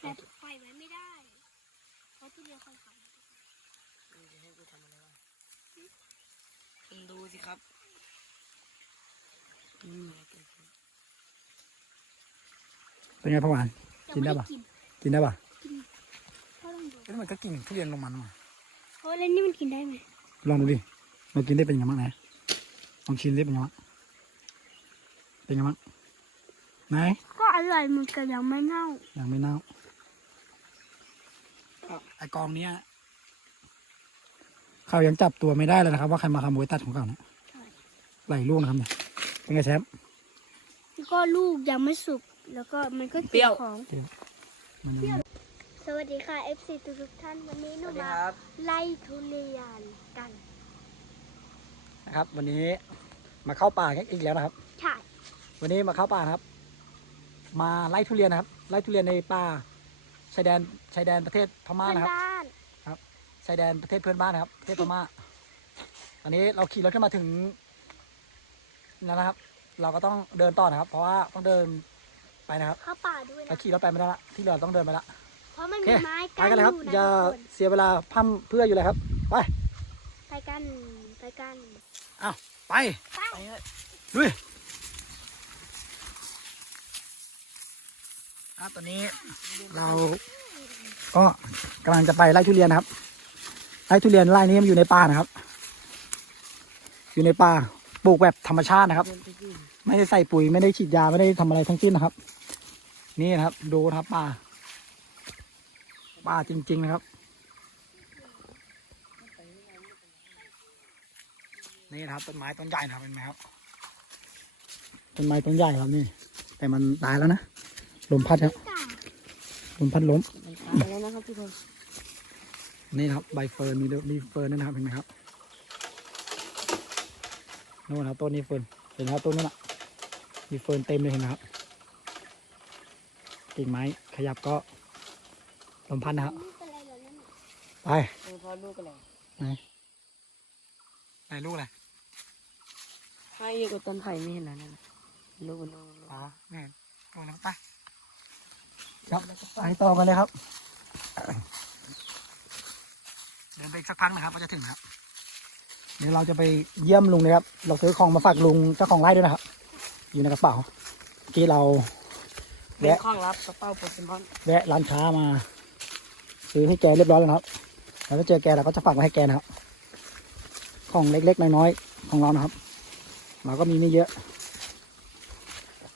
แต่ปล่อยไว้ไม่ได้เพราะทุเรียนค่อนข้างนี่จะให้กูทำอะไรวะคุณดูสิครับอืมเป็นไงพ่อหวานยังกินได้ไม่ปะกินกินได้ปะก็ต้องดูเอ้ยมันก็กินทุเรียนลงมันมาเพราะแล้วนี่มันกินได้ไหมลองดูดิเรากินได้เป็นยังไงบ้างไหนลองชิมได้เป็นยังไงบ้างเป็นยังไงบ้างไหนก็อร่อยเหมือนกันยังไม่เน่ายังไม่เน่า ไอกองเนี้ยเขายังจับตัวไม่ได้เลยนะครับ ว่าใครมาขโมยตัดของเขาเนี่ยใช่ไหลลูกนะครับเนี่ยเป็นไงแชมป์แล้วก็ลูกยังไม่สุกแล้วก็มันก็เปรี้ยว ของ มันยังสวัสดีค่ะ FC ทุกทุกๆท่านวันนี้หสนูวัสดีมาครับไล่ทุเรียนกันนะครับ วันนี้มาเข้าป่ากันอีกแล้วนะครับ ใช่วันนี้มาเข้าป่านะครับ มาไล่ทุเรียนนะครับ ไล่ทุเรียนในป่า ชายแดนชายแดนประเทศพม่าเพื่อนนะครับ บ้านชายแดนประเทศเพื่อนบ้านนะครับประเทศพม่า อันนี้เราขี่รถขึ้นมาถึงนั่นนะครับ เราก็ต้องเดินต่อนะครับ เพราะว่าต้องเดินไปนะครับเข้าป่าด้วยเรานะ ขี่รถไปไม่ได้ละที่เหลือต้องเดินไปละเพราะมันโอเคมีไม้ไปกั้นกันเลยครับอยู่นะอย่าทุกคนเสียเวลาพร่ำเพื่ออยู่เลยครับไปไปกัน ไปกันไปไปเถอะลุย อะตอนนี้เราก็กำลังจะไปไล่ทุเรียนนะครับ ไล่ทุเรียนไล่นี้มันอยู่ในป่านะครับ อยู่ในป่าปลูกแบบธรรมชาตินะครับ ไม่ได้ใส่ปุ๋ยไม่ได้ฉีดยาไม่ได้ทำอะไรทั้งสิ้นนะครับ นี่นะครับ ดูนะครับป่าป่าจริง ๆ นะครับ นี่นะครับต้นไม้ต้นใหญ่นะครับเห็นไหมครับต้นไม้ต้นใหญ่ครับนี่ แต่มันตายแล้วนะ ลมพัดครับจ้าลมพัดล้มมันตายแล้วนะครับทุกคน นี่นะครับใบเฟิร์นมีด้วยมีเฟิร์นด้วยนะครับเห็นไหมครับนู่นนะครับต้นนี้เฟิร์นเห็นไหมครับต้นนั้นอะมีเฟิร์นเต็มเลยเห็นไหมครับกิ่งไม้ขยับก็ลมพัดนะครับนี่เป็นอะไรเหรอนั่นน่ะไปเออพอลูกอะไรไหนลูกอะไรให้อยู่กับต้นไผ่ไม่เห็นแล้วนั่นน่ะลูกลูกลูกอ๋อนี่เห็นลูกนะไป ครับไปต่อกันเลยครับ เดินไปอีกสักพักนะครับก็จะถึงนะครับ เดี๋ยวเราจะไปเยี่ยมลุงนะครับ เราซื้อของมาฝากลุงเจ้าของไร่ด้วยนะครับ อยู่ในกระเป๋าเมื่อกี้เราเป็นแวะข้องรับกระเป๋าโปเกมอนแวะร้านค้ามา ซื้อให้แกเรียบร้อยแล้วนะครับ แล้วถ้าเจอแกเราก็จะฝากไว้ให้แกนะครับ ของเล็กๆน้อยๆของเรานะครับ เราก็มีไม่เยอะ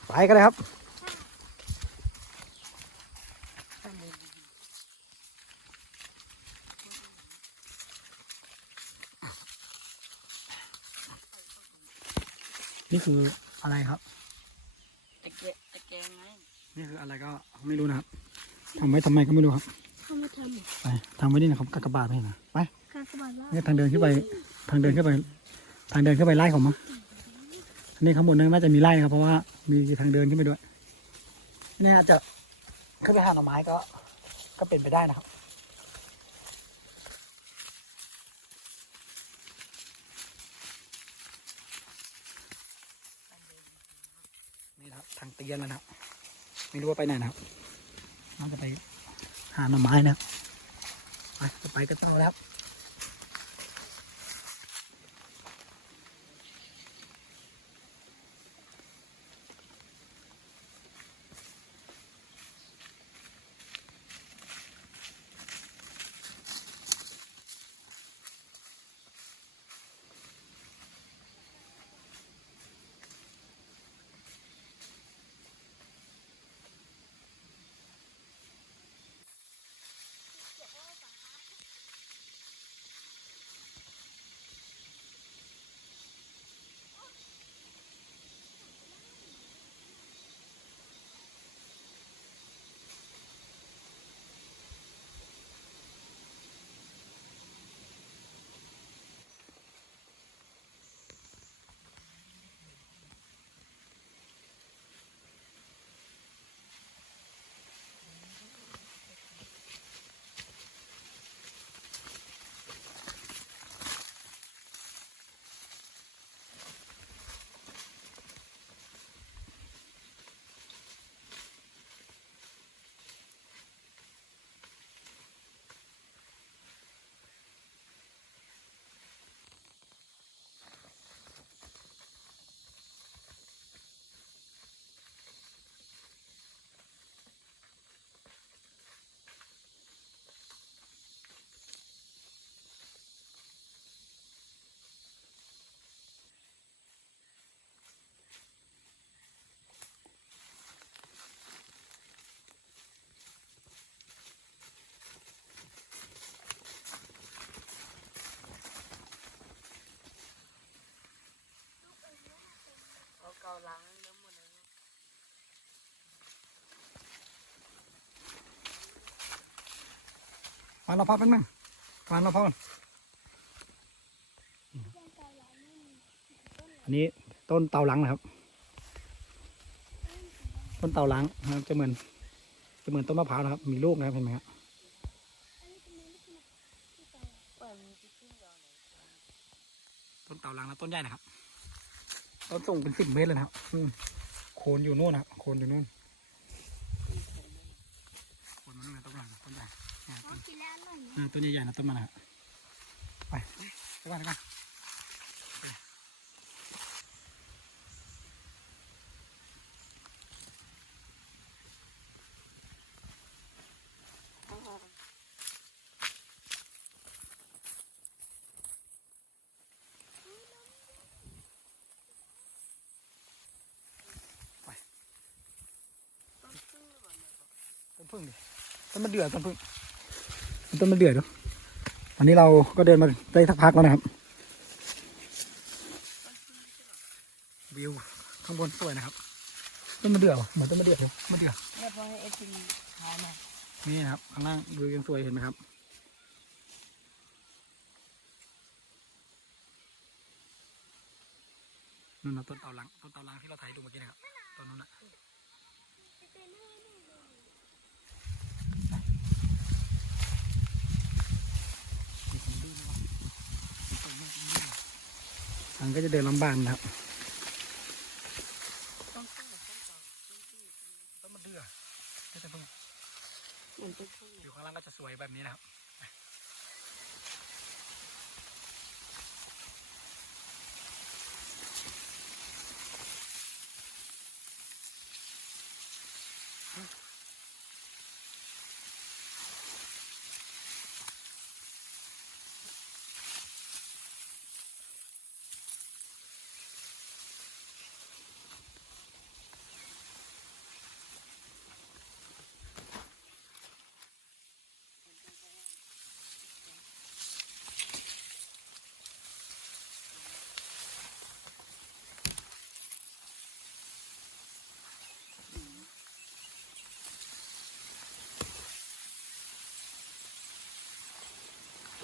ไปกันเลยครับ นี่คืออะไรครับ ตะเกะตะแกรงไงนี่คืออะไรก็ไม่รู้นะครับทำไว้ทำไมก็ไม่รู้ครับ เข้ามาทำไปทำไว้นี่นะครับกากบาทนี่นะไปการสะบัดว่านี่ทางเดินขึ้นไป ทางเดินขึ้นไป ทางเดินขึ้นไปไล่ของมาอันนี้ข้างบนนั้นน่าจะมีไล่นะครับ เพราะว่ามีทางเดินขึ้นไปด้วยนี่อาจจะขึ้นไปหาหน่อไม้ก็ ก็เป็นไปได้นะครับ นี่นะครับ ทางเตียนแล้วนะครับ ไม่รู้ว่าไปไหนนะครับน่าจะไปหาหน่อไม้นะครับไปจะไปก็ต่อแล้วานเราพอแป๊บนึงวานเราพ่ออันนี้ต้นเตาหลังนะครับ ต้นเตาหลังนะครับจะเหมือน จะเหมือนต้นมะพร้าวนะครับ มีลูกนะครับเห็นไหมครับต้นเตาหลังนะต้นใหญ่นะครับ ต้นสูงเป็นสิบเมตรเลยนะครับโคนอยู่นู่นนะครับโคนอยู่นู่นโคนมันนู่นนะต้นหลังต้นใหญ่เนี่ย อ๋อ ต้น กินแล้วอร่อยนะ อ่า ต้นใหญ่ๆนะต้นมันนะไปไปก่อนไปก่อนไปต้นชื่อมันต้นพึ่งดิต้นมะเดื่อต้นพึ่ง ต้นมะเดื่อดูอันนี้เราก็เดินมาได้สักพักแล้วนะครับต้นชื่อใช่ปะวิวข้างบนสวยนะครับต้นมะเดื่อวะเหมือนต้นมะเดื่อเลยมะเดื่อเนี่ยพอให้เอฟซีทายมานี่นะครับข้างล่างวิวยังสวยเห็นไหมครับนู่นนะต้นเตาลังต้นเตาลังที่เราถ่ายดูเมื่อกี้นะครับต้นนู้นนะมีคนดื้อนะวะมีคนมากดื้อันก็จะเดินลำบากนะครับต้นมะเดื่อไม่ใช่เพิ่งอยู่ข้างล่างก็จะสวยแบบนี้นะครับ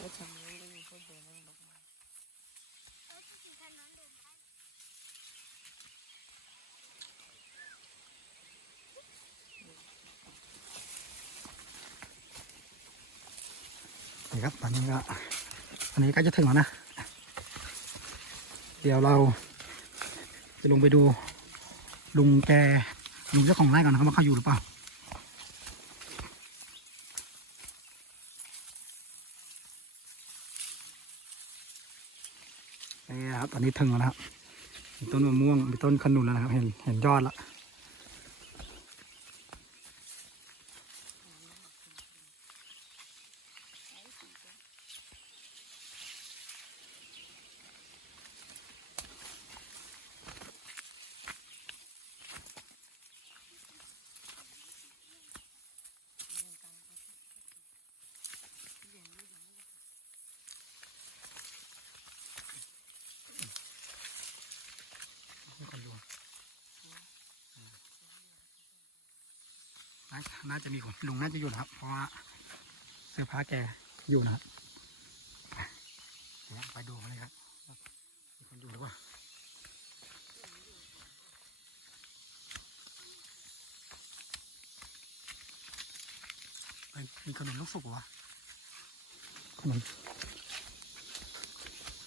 แล้วทำนี้ได้มีคนเดินนั่งดอกไม้ เออถึงขนาดนั้นเลยได้ นี่ครับตอนนี้ก็อันนี้ก็จะถึงแล้วนะ เดี๋ยวเราจะลงไปดูลุงแกลุงเจ้าของไร่ก่อนนะครับว่าเขาอยู่หรือเปล่านี่นะครับตอนนี้ถึงแล้วนะครับมีต้นมะม่วงมีต้นขนุนแล้วนะครับ เห็นเห็นยอดละ น่าจะมีคนลุงน่าจะอยู่นะครับ เพราะว่าเสื้อผ้าแกอยู่นะครับไปดูกันเลยครับมีคนอยู่หรือเปล่าเฮ้ยมีขนมลูกสุกวะขนม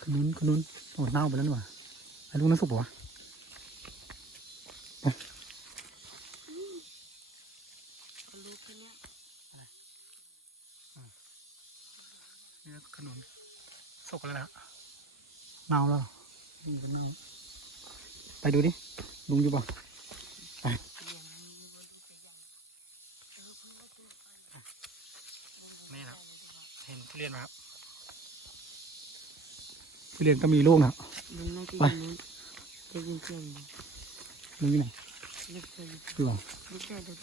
ขนุนขนุนโอ้เน่าไปแล้วนี่หว่าไอ้ลูกนั้นสุกวะ ก็รู้แค่เนี้ย นี่ขนุนสุกแล้วนะเน่าแล้วลุงเป็นเน่าไปดูดิ ลุงอยู่เปล่าเรียนนี้ว่าดูแต่ยังเออเพิ่งมาตัวไปนี่นะเห็นทุเรียนไหมครับทุเรียนก็มีลูกนะครับลุงน่าจะไปยินนู้นจะยินเสียงอยู่ลุงอยู่ไหนเล็กเกินดูเหรอลูกแต่เดี๋ยว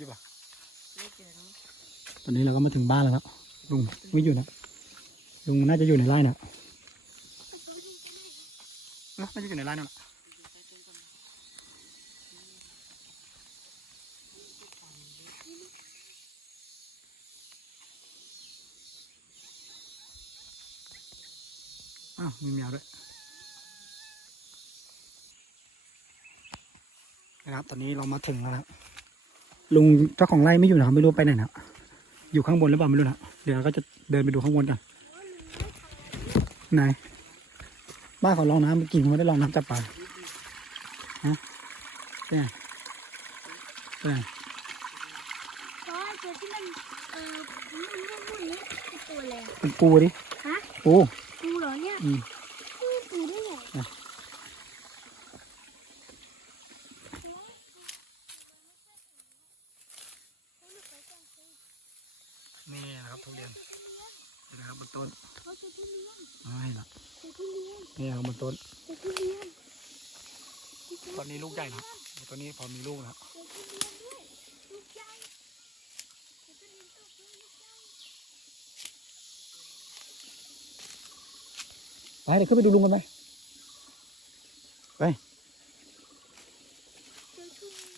อะอะดูตาอยู่เปล่าเล็กเจอเนาะตอนนี้เราก็มาถึงบ้านแล้วครับลุงไม่อยู่นะลุงน่าจะอยู่ในไร่น่ะเนอะน่าจะอยู่ในไร่นั่นน่ะอ้าวมีแมวด้วยนะครับ ตอนนี้เรามาถึงแล้วนะครับ ลุงเจ้าของไร่ไม่อยู่นะครับไม่รู้ไปไหนนะอยู่ข้างบนหรือเปล่าไม่รู้นะเดี๋ยวเราก็จะเดินไปดูข้างบนกันไหนบ้านเขาลองน้ำไปกินเขาไม่ได้ลองน้ำจับปลาฮะเป็นไงเป็นไงเพราะตัวที่มันเออมันมันมันนี่คือตัวอะไรอะเป็นปูดิฮะปูปูเหรอเนี่ย อืม ปูปูได้ไง นี่นะครับทุเรียนนี่นะครับบนต้นเขาจะทุเรียนอ๋อให้ละจะทุเรียนนี่นะครับบนต้นจะทุเรียนตอนนี้ลูกใหญ่นะตอนนี้พอมีลูกนะจะทุเรียนด้วยลูกใหญ่จะทุเรียนตกด้วยลูกใหญ่ไปเดี๋ยวขึ้นไปดูลุงกันไหมไป จะทุเรียน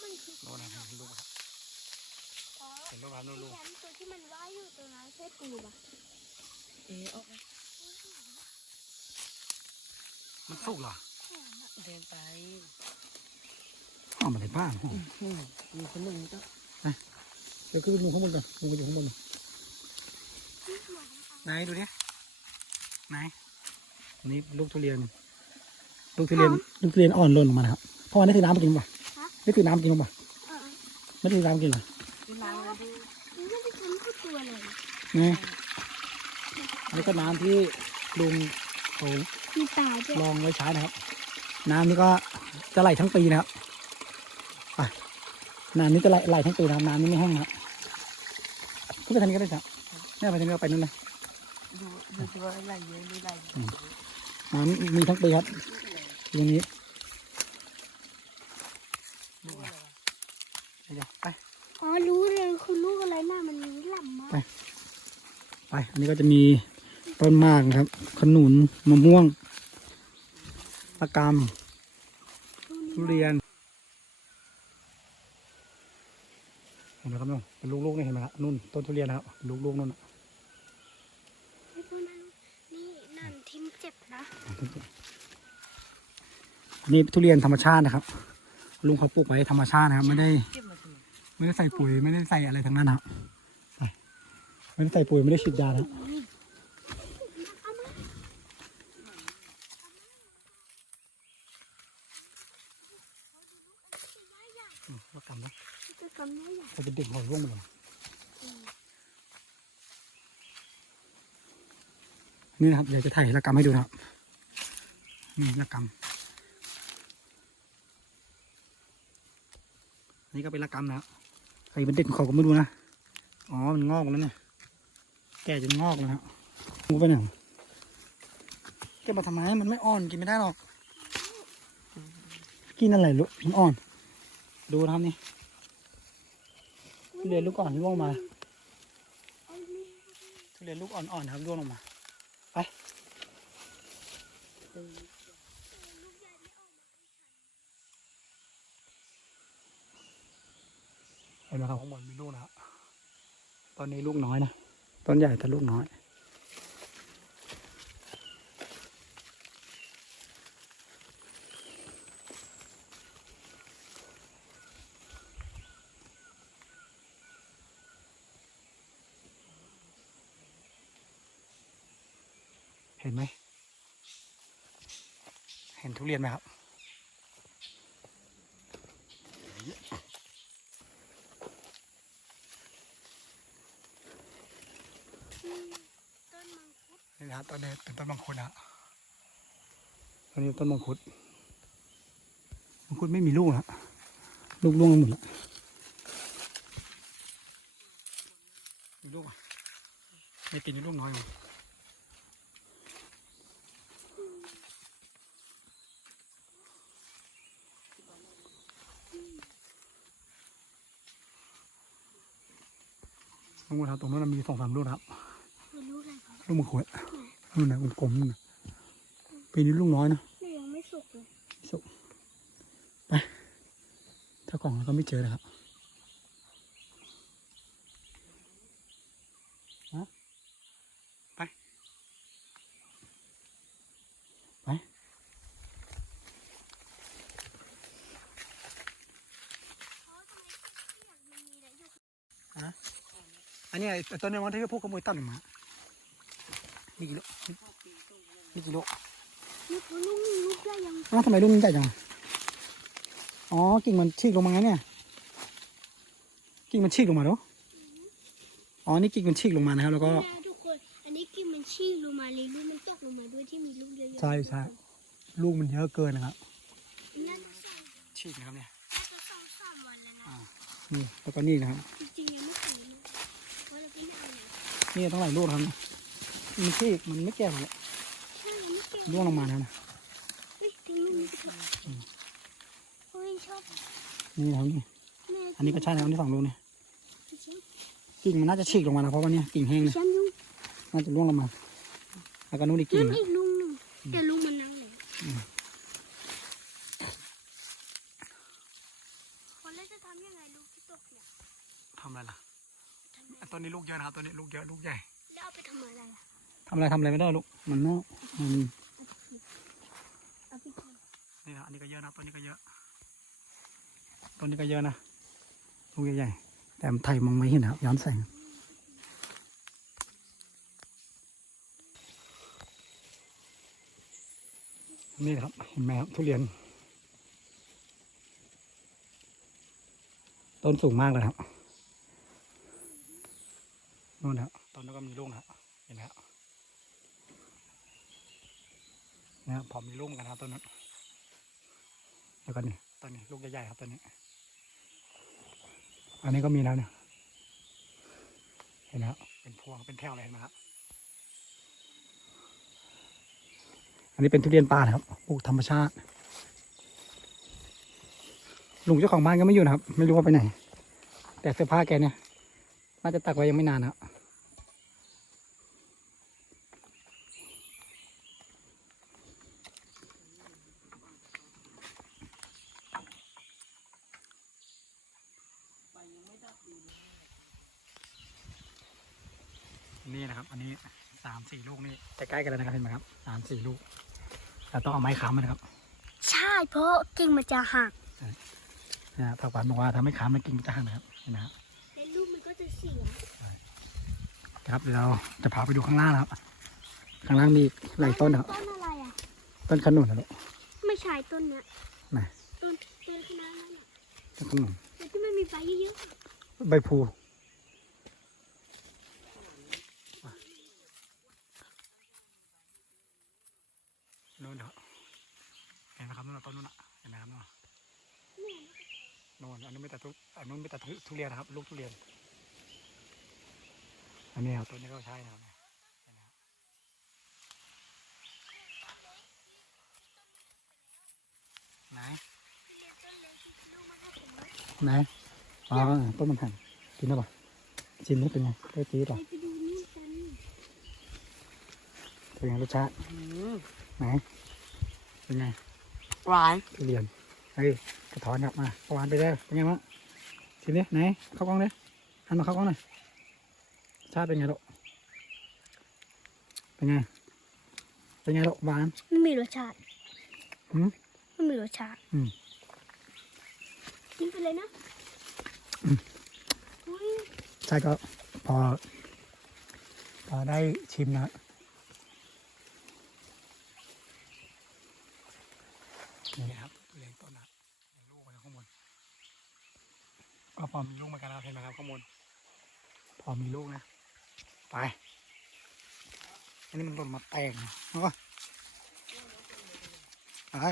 มันคือ โน่นนะครับลูกครับ อ๋อ เห็นลูกครับนู่นลูก แขนตัว ที่มันว่ายอยู่ตรงนั้นใช่ปูปะเอะออกมามันสุกเหรอเดินไปอ้าวมาอะไรบ้างอืมมีคนหนึ่งก็เดี๋ยวขึ้นไปดูข้างบนก่อนลุงไปอยู่ข้างบนไหนดูดิไหนอันนี้ลูกทุเรียน ลูกทุเรียน ลูกทุเรียนอ่อนหล่นลงมานะครับพ่อนี่คือน้ำมากินป่ะนี่คือน้ำกินป่ะอ่าไม่ได้น้ำกินเห ตัวเลยนี่อันนี้ก็น้ำที่ลุงเขามีตาด้วยลองไว้ใช้นะครับ น้ำนี่ก็จะไหลทั้งปีนะครับไปน้ำนี้จะไหลไหลทั้งปีนะครับน้ำนี้ไม่แห้งนะครับขึ้นไปทางนี้ก็ได้จ้ะเนี่ยไปทางนี้ก็ไปนู่นเลยดูดูสิว่าไหลเยอะหรือไหลน้ำมีทั้งปีครับตรงนี้เดี๋ยวไป อ๋อรู้เลยคือลูกอะไรน่ะมันมีลำมาก ไป อันนี้ก็จะมีต้นมากนะครับ ขนุนมะม่วงมะกำทุเรียนเห็นไหมครับนุ่นเป็นลูกๆนี่เห็นไหมครับนุ่นต้นทุเรียนนะครับลูกๆนุ่นน่ะไอ้พวกนั้นนี่นั่นทิมเจ็บนะนี่ทุเรียนธรรมชาตินะครับ ลุงเขาปลูกไว้ธรรมชาตินะครับ ไม่ได้เก็บมาทำไมไม่ได้ใส่ปุ๋ยไม่ได้ใส่อะไรทั้งนั้นนะครับ ไม่ได้ใส่ปุ๋ยไม่ได้ฉีดยานะครับอืมว่ากำนะจะกำได้ใหญ่เขาจะดึงหอยร่วงมาเลยนี่นะครับเดี๋ยวจะถ่ายระกำให้ดูนะครับนี่ระกำอันนี่ก็เป็นระกำนะครับใครเป็นเด็กของเขาก็ไม่รู้นะอ๋อมันงอกแล้วเนี่ย ก่จนงอกแล้วนะครับงูไปไหนแกมาทำไมมันไม่อ่อนกินไม่ได้หรอก กินอะไรลูกมันอ่อน ดูนะครับนี่ทุเรียนลูกอ่อนร่วงมาเอานี่ทุเรียนลูกอ่อนๆนะครับร่วงลงมา ไป เห็นไหมครับข้างบนมีลูกนะครับตอนนี้ลูกน้อยนะ ต้นใหญ่แต่ลูกน้อย เห็นไหม เห็นทุเรียนไหมครับ ต้นมังคุด นี่นะครับต้นนี้เป็นต้นมังคุดนะตอนนี้ต้นมังคุด มังคุดไม่มีลูกนะลูกร่วงหมดแล้วมีลูกอะไม่ติดมีลูกน้อยอยู่น้องมดครับตรงนั้นนะมีสองสามลูกนะครับไม่รู้อะไรครับลูกมะขวด นู่นนะกลมๆนู่นนะปีนี้ลูกน้อยนะนี่ยังไม่สุกเลยถ้ากล่องเราก็ไม่เจอนะครับฮะไปไปอันนี้ไอ้ต้นนี้วันที่พวกขโมยตัดมามีกี่ลูก มีกี่ลูกนี่เขาลูกนี่ลูกได้ยังอ้าวทำไมลูกนี้ใหญ่จังอ๋อกิ่งมันฉีกลงมาไงเนี่ยกิ่งมันฉีกลงมาเหรออ๋อนี่กิ่งมันฉีกลงมานะครับ แล้วก็เนี่ยทุกคนอันนี้กินมันชี้ลงมาเลยลูกมันตกลงมาด้วยที่มีลูกเยอะๆใช่ใช่ลูกมันเยอะเกินนะครับน่าจะสองฉีกนะครับเนี่ยน่าจะสองสามวันแล้วนะอ่านี่แล้วก็นี่นะครับจริงๆยังไม่ถึงเลยเพราะเราไม่เอาเลยนี่ต้องหลายลูกนะครับเนี่ยมันฉีกมันไม่แก่หรอกใช่ไม่เก่ง ร่วงลงมาแล้วนะเฮ้ยทิ้งลูกนี้ไปก่อนเฮ้ยชอบนี่นะครับนี่แม่อันนี้ก็ใช่นะครับที่สองลูกเนี่ยพี่แชมป์กิ่งมันน่าจะฉีกลงมานะเพราะว่าเนี่ยกิ่งแห้งพี่เนี่ยแชมป์ลุงน่าจะร่วงลงมาแล้วก็นู่นอีกกิ่นั่งนนะอีกลุงหนึ่งแต่ลุงมันนั่งอยู่คนแรกจะทำยังไงลูกที่ตกเนี่ยทำอะไรล่ะต้นนี้ลูกเยอะนะครับต้นนี้ลูกเยอะลูกใหญ่แล้วเอาไปทำอะไรอะทำอะไรทำอะไรไม่ได้ลูกมันเนาะมัน เอาไปทำ นี่นะ อันนี้ก็เยอะนะต้นนี้ก็เยอะต้นนี้ก็เยอะนะลูกใหญ่ๆแต่มไทยมองไม่เห็นนะครับย้อนแสงนี่นะครับเห็นไหมครับทุเรียน ต้นสูงมากเลยครับนู่นนะครับต้นนั้นก็มีลูกนะครับเห็นไหมครับนะครับพอมีลูกกันครับต้นนั้น แล้วก็นี่ต้นนี้ลูกใหญ่ๆครับต้นนี้ อันนี้ก็มีแล้วเนี่ยเห็นไหมครับเป็นพวงเป็นแถวเลยเห็นไหมครับอันนี้เป็นทุเรียนป่านะครับปลูกธรรมชาติลุงเจ้าของบ้านก็ไม่อยู่นะครับ ไม่รู้ว่าไปไหน แต่เสื้อผ้าแกเนี่ยน่าจะตักไว้ยังไม่นานนะครับ นี่นะครับ อันนี้ สามสี่ลูกนี่ใกล้ๆกันแล้วนะครับเห็นไหมครับสามสี่ลูกแต่ต้องเอาไม้ค้ำมันนะครับ ใช่เพราะกิ่งมันจะหักนะฮะผักหวานบอกว่าถ้าไม่ค้ำมันกินจะห่างนะครับเห็นไหมครับและลูกมันก็จะเสียครับเดี๋ยวเราจะพาไปดูข้างล่างนะครับ ข้างล่างมีหลายต้นนะครับต้นอะไรอะต้นขนุนนะลูกไม่ใช่ต้นเนี้ยไหนต้นต้นขนาดนั้นอะต้นขนุนแต่ที่มันมีใบเยอะใบพลูนู่นเดี๋ยวเห็ นต้นนู่นน่ะเห็นไหมครับนู่นน่ะนี่ยนู่นอันนู้นไม่แต่ทุอันนู้นไม่แต่ทุทุเรียนนะครับ ลูกทุเรียน อันนี้ครับต้นนี้ก็ใช่นะครับไหนไหนอ๋อต้นมันหันกินได้ปะชิมนี่เป็นไงได้จี๊ดหรอไปไปดูนี่กันเป็นไงรสชาติไหนเป็นไง หวานทุเรียนเฮ้ยกระถอนกลับมาประวานไปได้เป็นไงบ้างชิมดิไหนเข้ากล้องดิหันมาเข้ากล้องหน่อยรสชาติเป็นไงลูกเป็นไงเป็นไงลูกหวานไม่มีรสชาติหืมไม่มีรสชาติอืมกินไปเลยนะอืมอุ้ยใช่ก็พอพอได้ชิมนะ นี่ครับทุเรียนต้นนะลูกมันข้างบนก็พอมีลูกเหมือนกันนะเห็นไหมครับข้างบนพอมีลูกนะ ไป อันนี้มันหล่นมาแตกนะเอาก็ไป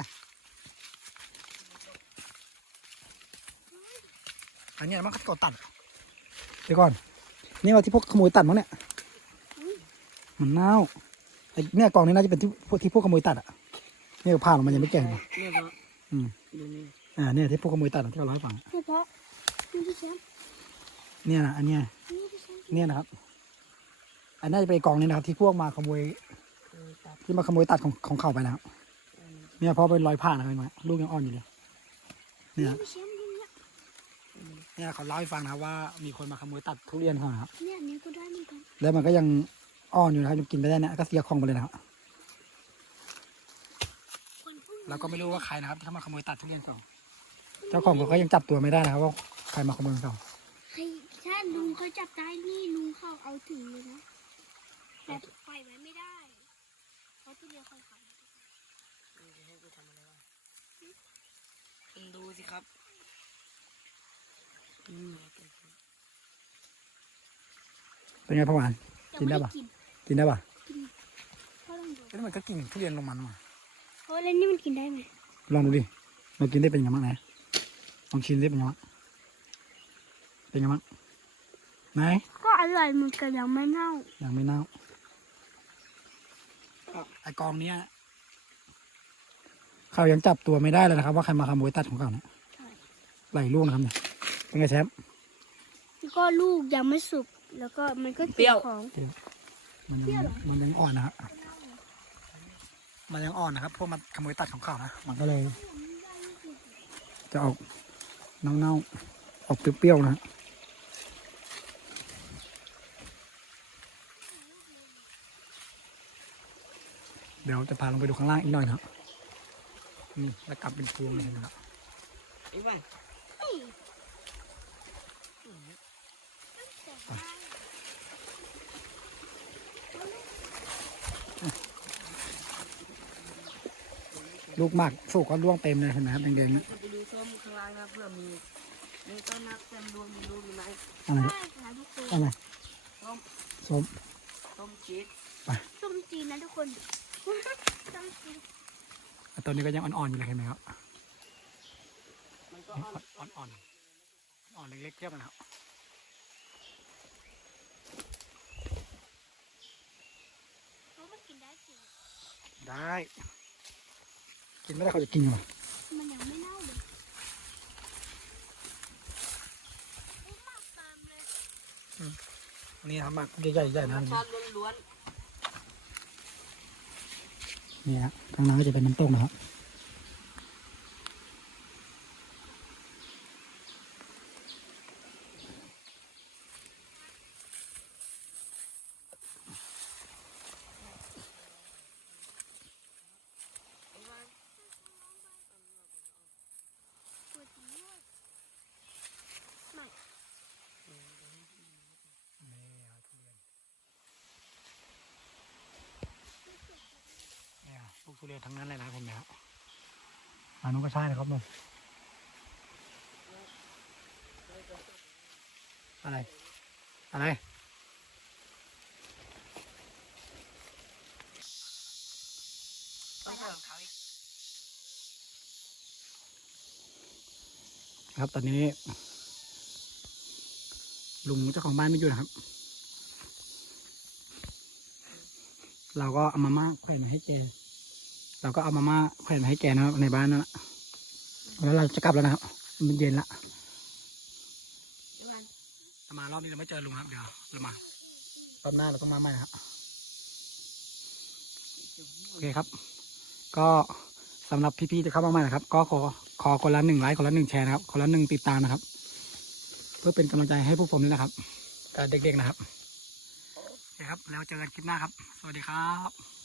อันนี้มันก็กดตัดเดี๋ยวก่อน นี่ว่าที่พวกขโมยตัดมั้งเนี่ย มันเน่าไอ้เนี่ยกล่องนี้น่าจะเป็นที่พวกที่พวกขโมยตัดอะ นี่ยผ่าออกมันยังไม่แก่เลยเนี่ยเพราะอืมดูนี่อ่าเนี่ยที่พวกขโมยตัดอะที่เราเล่าให้ฟังอะเฉพาะนี่พี่แชมป์เนี่ยนะอันเนี้ยนี่พี่แชมป์เนี่ยนะครับ อันน่าจะเป็นกองนี้นะครับ ที่พวกมาขโมยเออตัดที่มาขโมยตัดของของเขาไปนะครับอืมเนี่ยเพราะเป็นรอยผ่านะครับเห็นไหมลูกยังอ่อนอยู่เลยเนี่ยไม่ใช่มันเนี่ยอืมเนี่ยเขาเล่าให้ฟังนะครับว่ามีคนมาขโมยตัดทุเรียนเขานะครับเนี่ยอันนี้ก็ได้เหมือนกันแล้วมันก็ยังอ่อนอยู่นะครับยังกินไม่ได้นะก็เสียของไปเลยนะครับ คนพวกนี้เราก็ไม่รู้ว่าใครนะครับที่เข้ามาขโมยตัดทุเรียนเขาเจ้าของเขาก็ยังจับตัวไม่ได้นะครับว่าใครมาขโมยของเขาให้ถ้าลุงเขาจับได้นี่ลุงเขาเอาถึงเลยนะแต่ปล่อยไว้ไม่ได้เพราะทุเรียนเขาขายมึงจะให้กูทำอะไรวะมึงดูสิครับอืมเป็นไงพ่อหวานกินได้ปะกินกินได้ปะก็ลองดูแล้วมันก็กินทุเรียนลงมันมา เพราะแล้วนี่มันกินได้ไหมลองดูดิลองกินได้เป็นยังไงบ้างไหนลองชิมได้เป็นยังไงบ้างเป็นยังไงบ้างไหนก็อร่อยเหมือนกันยังไม่เน่ายังไม่เน่าไอกองเนี้ยเขายังจับตัวไม่ได้เลยนะครับ ว่าใครมาขโมยตัดของเขาเนี่ยใช่ไหลลูกนะครับเนี่ยเป็นไงแชมป์แล้วก็ลูกยังไม่สุกแล้วก็มันก็เปรี้ยวของมันเปรี้ยัยวงเหรอมันยังอ่อนนะครับ มันยังอ่อนนะครับ พวกมันขโมยตัดของเขานะ มันก็เลย จะออกเน่าๆ ออกเปรี้ยวๆนะฮะเดี๋ยวจะพาลงไปดูข้างล่างอีกหน่อยนะครับนี่แล้วกลับเป็นพวงเลยนะครับไอ้บ้าน ลูกหมากสุกก็ร่วงเต็มเลยเห็นไหมครับแดงๆนะมันจะดูส้มข้างล่างนะเพื่อมีในต้นนักเต็มรวมมีลูกอยู่ไหมอะไรใช่ค่ะทุกคนอะไรส้มส้มส้มชีสส้มจีนนะทุกคนส้มจีนอะตัวนี้ก็ยังอ่อนๆอยู่เลยเห็นไหมครับมันก็อ่อ่อนอนอ่อนอ่อนเล็กๆเทียบกันครับเขามากินได้จริงได้ กินไม่ได้เขาจะกินอยู่หรอมันยังไม่เน่าเลยโอ้มากตามเลยนี่ครับหมากใหญ่ๆใหญ่ธรนะรมชาติล้วนนี่ฮะข้างล่างก็จะเป็นน้ำตกนะครับ ๆไอ้บ้าน ตัวจริงด้วยไม่ นี่ครับทุเรียนเนี่ยลูกทุเรียนทั้งนั้นเลยนะเห็นไหมครับ อันนู้นก็ใช่นะครับลุงอะไร อะไร ครับตอนนี้ ลุงเจ้าของบ้านไม่อยู่นะครับ เราก็เอามาม่าแขวนมาให้แกเราก็เอามาม่าแขวนมาให้แกนะครับในบ้านนั่นแหละ แล้วเราจะกลับแล้วนะครับ มันเย็นละไอ้บ้านเรามารอบนี้เราไม่เจอลุงครับเดี๋ยวเรามารอบหน้าเราต้องมาใหม่นะครับโอเคครับ ก็สำหรับพี่ๆจะเข้ามาใหม่นะครับ ก็ขอขอคนละหนึ่งไลค์คนละหนึ่งแชร์นะครับคนละหนึ่งติดตามนะครับ เพื่อเป็นกำลังใจให้พวกผมด้วยนะครับกับเด็กๆนะครับโอเคครับ แล้วเจอกันคลิปหน้าครับ สวัสดีครับ